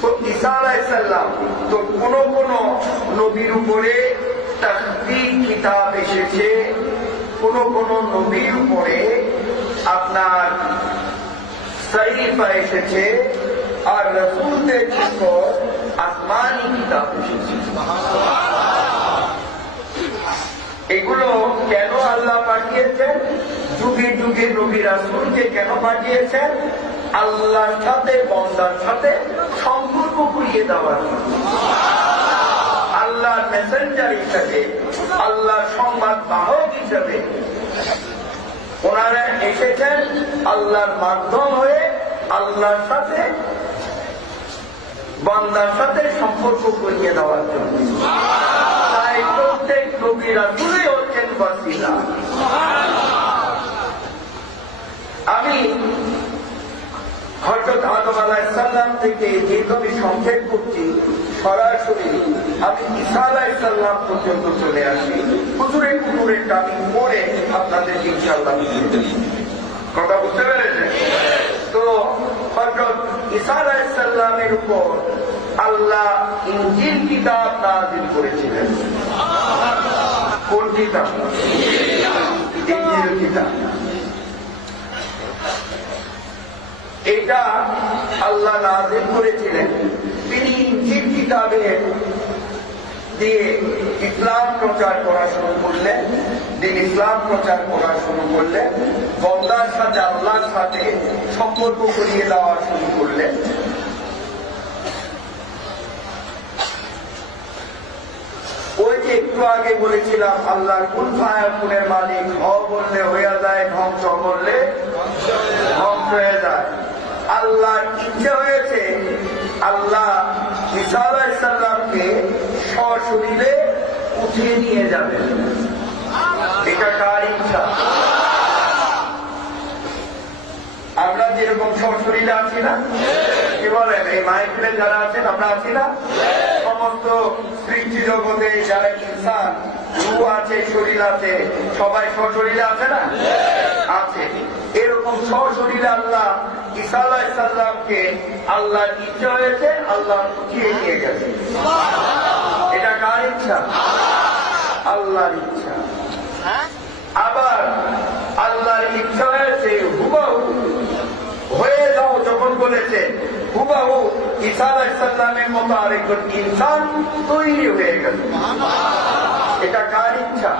তো ঈসা আলাইসাল্লাম তো কোন কোন নবীর উপরে তাকবীর কিতাব এসেছে, কোন কোন নবীর উপরে আপনার সাইফা এসেছে, আর রসুলদের জন্য আসমানি কিতাব এসেছে। এগুলো কেন আল্লাহ পাঠিয়েছেন? যুগে যুগে নবী রাসুলকে কেন পাঠিয়েছেন? আল্লাহর সাথে, বন্দার সাথে করিয়ে দেওয়ার। জন্য আল্লাহর মেসেঞ্জার হিসেবে, আল্লাহর সংবাদ বাহক হিসেবে। ওনারা এসেছেন আল্লাহর মাধ্যম হয়ে, আল্লাহর সাথে, বান্দার সাথে সম্পর্ক করিয়ে দেওয়ার জন্য। তাই প্রত্যেক নবীরা তুলে হচ্ছেন বাসিলা আমি হজরত আদম আলাইসাল্লাম থেকে যেহেতু আমি সংক্ষেপ করছি সরাসরি আমি ঈসা আলাইসাল্লাম পর্যন্ত চলে আসি। হুজুরে কুকুরেরটা আমি পরে আপনাদের ইনশাল্লাহ কথা বুঝতে পেরেছেন? তো হজরত ঈসা আলাইসাল্লামের উপর আল্লাহ ইঞ্জিল কিতাব নাজিল করেছিলেন। কোন কিতাব? ইঞ্জিল কিতাব। এটা আল্লাহ নাজিল করেছিলেন। তিনি ইঞ্জিল কিতাবে দিয়ে ইসলাম প্রচার করা শুরু করলেন দিন ইসলাম প্রচার করা শুরু করলেন, বন্দার সাথে, আল্লাহর সাথে সম্পর্ক করিয়ে দেওয়া শুরু করলেন। ওই যে একটু আগে বলেছিলাম আল্লাহ কোন ফায়াকুনের মালিক, হ বললে হয়ে যায়, ধ্বংস করলে ধ্বংস হয়ে যায়। আল্লাহর ইচ্ছে হয়েছে আল্লাহ ঈসা আলাইসাল্লামকে সশরীরে উঠিয়ে নিয়ে যাবেন। এটা কার ইচ্ছা? আমরা যেরকম সশরীরে আছি না? কি বলেন, এই মাইকেলে যারা আছেন, আমরা আছি না? সমস্ত সৃষ্টি জগতে যারা ইনসান রু আছে, শরীর আছে, সবাই সশরীরে আছে না? আছে। এরকম সশরীরে আল্লাহ ঈসা আলাইসাল্লামকে আল্লাহর ইচ্ছা হয়েছে, আল্লাহ উঠিয়ে নিয়ে গেছে। এটা কার ইচ্ছা? আল্লাহর ইচ্ছা। আবার আল্লাহর ইচ্ছা হয়েছে, হুবাহু। হয়ে যাও যখন বলেছে, হুবাহু ঈসা আলাইসাল্লামের মতো আরেকজন ইনসান তৈরি হয়ে গেল এটা কার ইচ্ছা?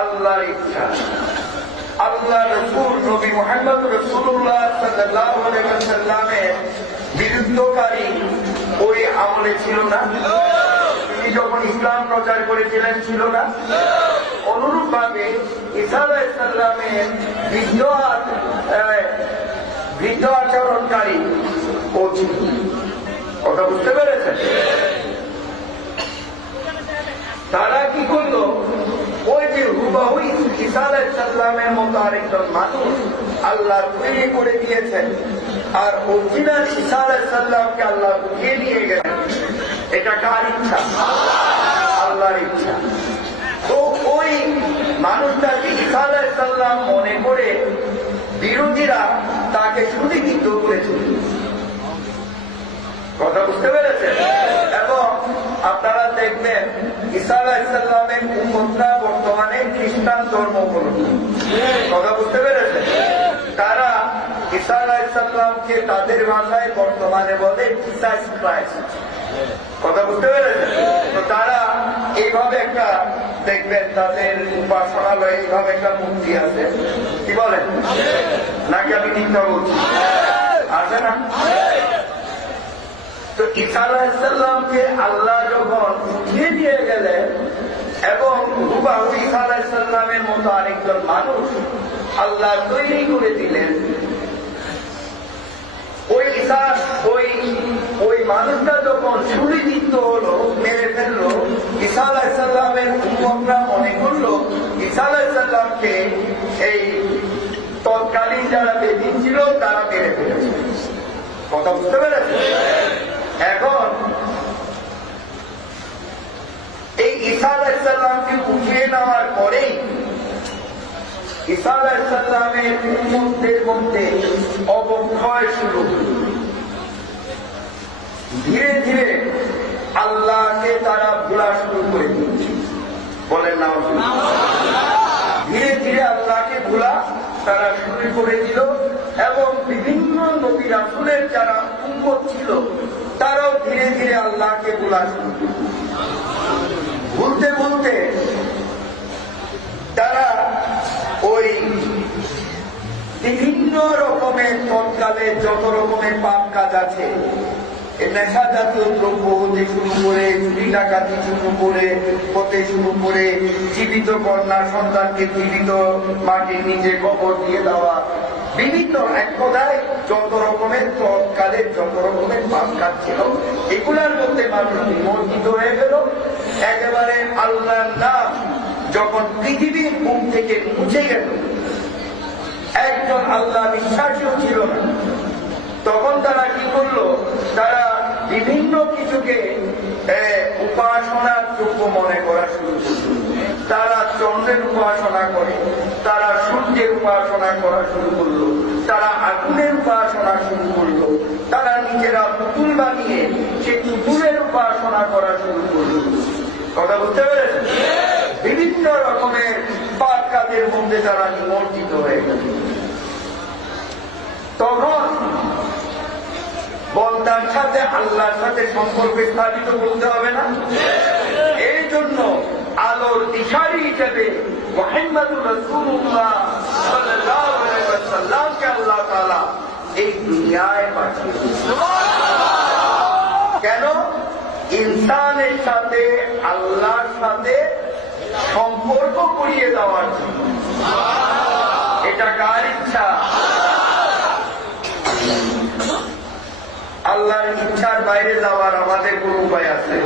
আল্লাহর ইচ্ছা। আল্লাহ রসুল নবী মোহাম্মদ বিরুদ্ধকারী ওই আমলে ছিল না? তিনি যখন ইসলাম প্রচার করেছিলেন, ছিল না? অনুরূপ ভাবে বৃদ্ধ বৃদ্ধ আচরণকারী ও ছিল। কথা বুঝতে পেরেছেন? তারা কি করল? আলাইসাল্লামের মতো আরেকজন মানুষ আল্লাহ তৈরি করে দিয়েছেন। আর অরিজিনাল ঈসা আলাইসাল্লামকে আল্লাহ উঠিয়ে নিয়ে গেলেন এটা কার ইচ্ছা? আল্লাহর ইচ্ছা। তো ওই মানুষটাকে ঈসা আলাইসাল্লাম মনে করে বিরোধীরা তাকে সুনিগিত করেছিল কথা বুঝতে পেরেছেন? এবং আপনারা দেখবেন, ঈসা আলাইসাল্লামের উম্মতরা বর্তমানে খ্রিস্টান ধর্ম অবলম্বন কথা বুঝতে পেরেছেন? তারা ঈসা তাদের ভাষায় বর্তমানে বলে কথা বুঝতে পেরেছেন? তো তারা এইভাবে একটা, দেখবেন তাদের উপাসনালয়ে এইভাবে একটা মূর্তি আছে। কি বলেন? নাকি আমি চিন্তা বলছি? আছে না? তো ঈসা আলাহিসাল্লামকে আল্লাহ যখন উঠিয়ে দিয়ে গেলেন এবং ঈসা মতো আরেকজন মানুষ আল্লাহ তৈরি করে দিলেন। ওই ঈসা, ওই ওই মানুষটা যখন সুনিদিত হলো, মেরে ফেলল, ঈসা আলাহিসাল্লামের উম্মতরা মনে করল, ঈসা আলাহিসাল্লামকে এই তৎকালীন যারা বেদিন ছিল, তারা মেরে ফেলেছে। কথা বুঝতে পেরেছে এখন ঈসা আলাইসাল্লামকে উঠিয়ে নেওয়ার উম্মতদের মধ্যে অবক্ষয় শুরু। ধীরে ধীরে আল্লাহকে তারা ভোলা শুরু করে বলেন না ধীরে ধীরে আল্লাহকে ভোলা তারা শুরু করে দিল এবং বিভিন্ন নবী রাসুলের যারা উন্মত ছিল, তারাও ধীরে ধীরে আল্লাহকে ভোলা শুরু করল। ভুলতে ভুলতে তারা ওই বিভিন্ন রকমের তৎকালে যত রকমের পাপ কাজ আছে নেশা জাতীয় দ্রব্য হতে শুরু করে, চুরি ডাকাতি শুরু করে, হতে শুরু করে, জীবিত কন্যা সন্তানকে জীবিত মাটির নিচে কবর দিয়ে দেওয়া বিভিন্ন এক কথায় যত রকমের তৎকালের যত রকমের পাপ কাজ ছিল, এগুলার মধ্যে মানুষ নিমজ্জিত হয়ে গেল। একেবারে আল্লাহর নাম যখন পৃথিবীর মুখ থেকে মুছে গেল। একজন আল্লাহ বিশ্বাসীও ছিল না। তখন তারা কি করল? তারা বিভিন্ন কিছুকে উপাসনার যোগ্য মনে করা শুরু করল। তারা চন্দ্রের উপাসনা করে, তারা সূর্যের উপাসনা করা শুরু করল, তারা আগুনের উপাসনা শুরু করল, তারা নিজেরা পুতুল বানিয়ে সে পুতুলের উপাসনা করা শুরু করল। কথা বুঝতে পেরেছেন? বিভিন্ন রকমের পাপ কাজের মধ্যে তারা নিমজ্জিত হয়ে গেল। তখন বন্দার সাথে আল্লাহর সাথে সম্পর্ক স্থাপিত করতে হবে না? এই জন্য আলোর দিশারি হিসেবে মোহাম্মদুর রসুল্লাহ সাল্লাল্লাহু আল্লাহ তাআলা এই দুনিয়ায় পাঠিয়েছেন কেন? ইনসানের সাথে, আল্লাহর সাথে সম্পর্ক করিয়ে দেওয়ার জন্য। এটা কার ইচ্ছা? আল্লাহর ইচ্ছার বাইরে যাওয়ার আমাদের কোন উপায় আছে?